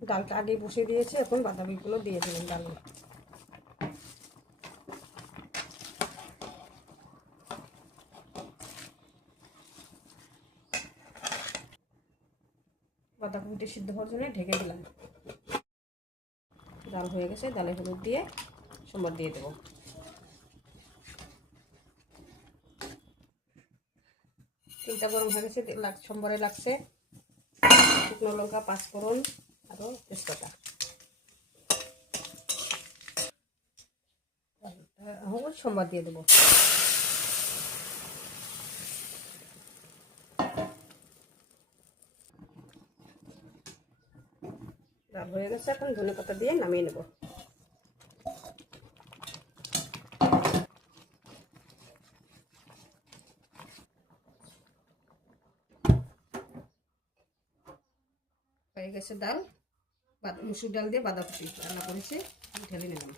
ডালটা আগে বসিয়ে দিয়েছি, এখন বাঁধাকপিগুলো দিয়ে দিলাম ডালে। বাঁধাকপিটা সিদ্ধ হওয়ার জন্য ঢেকে দিলাম। ডাল হয়ে গেছে, ডালে হলুদ দিয়ে সম্বার দিয়ে দেবো। তেলটা গরম হয়ে গেছে, সম্বরে লাগছে শুকনো লঙ্কা, পাঁচফোড়ন আরও তেজপাতা। সম্বার দিয়ে দেবো। ডাল হয়ে গেছে, এখন ধনেপাতা দিয়ে নামিয়ে নেব। হয়ে গেছে ডাল, মুসুর ডাল দিয়ে বাঁধাকপি রান্না করেছি, ঢেলে নিলাম।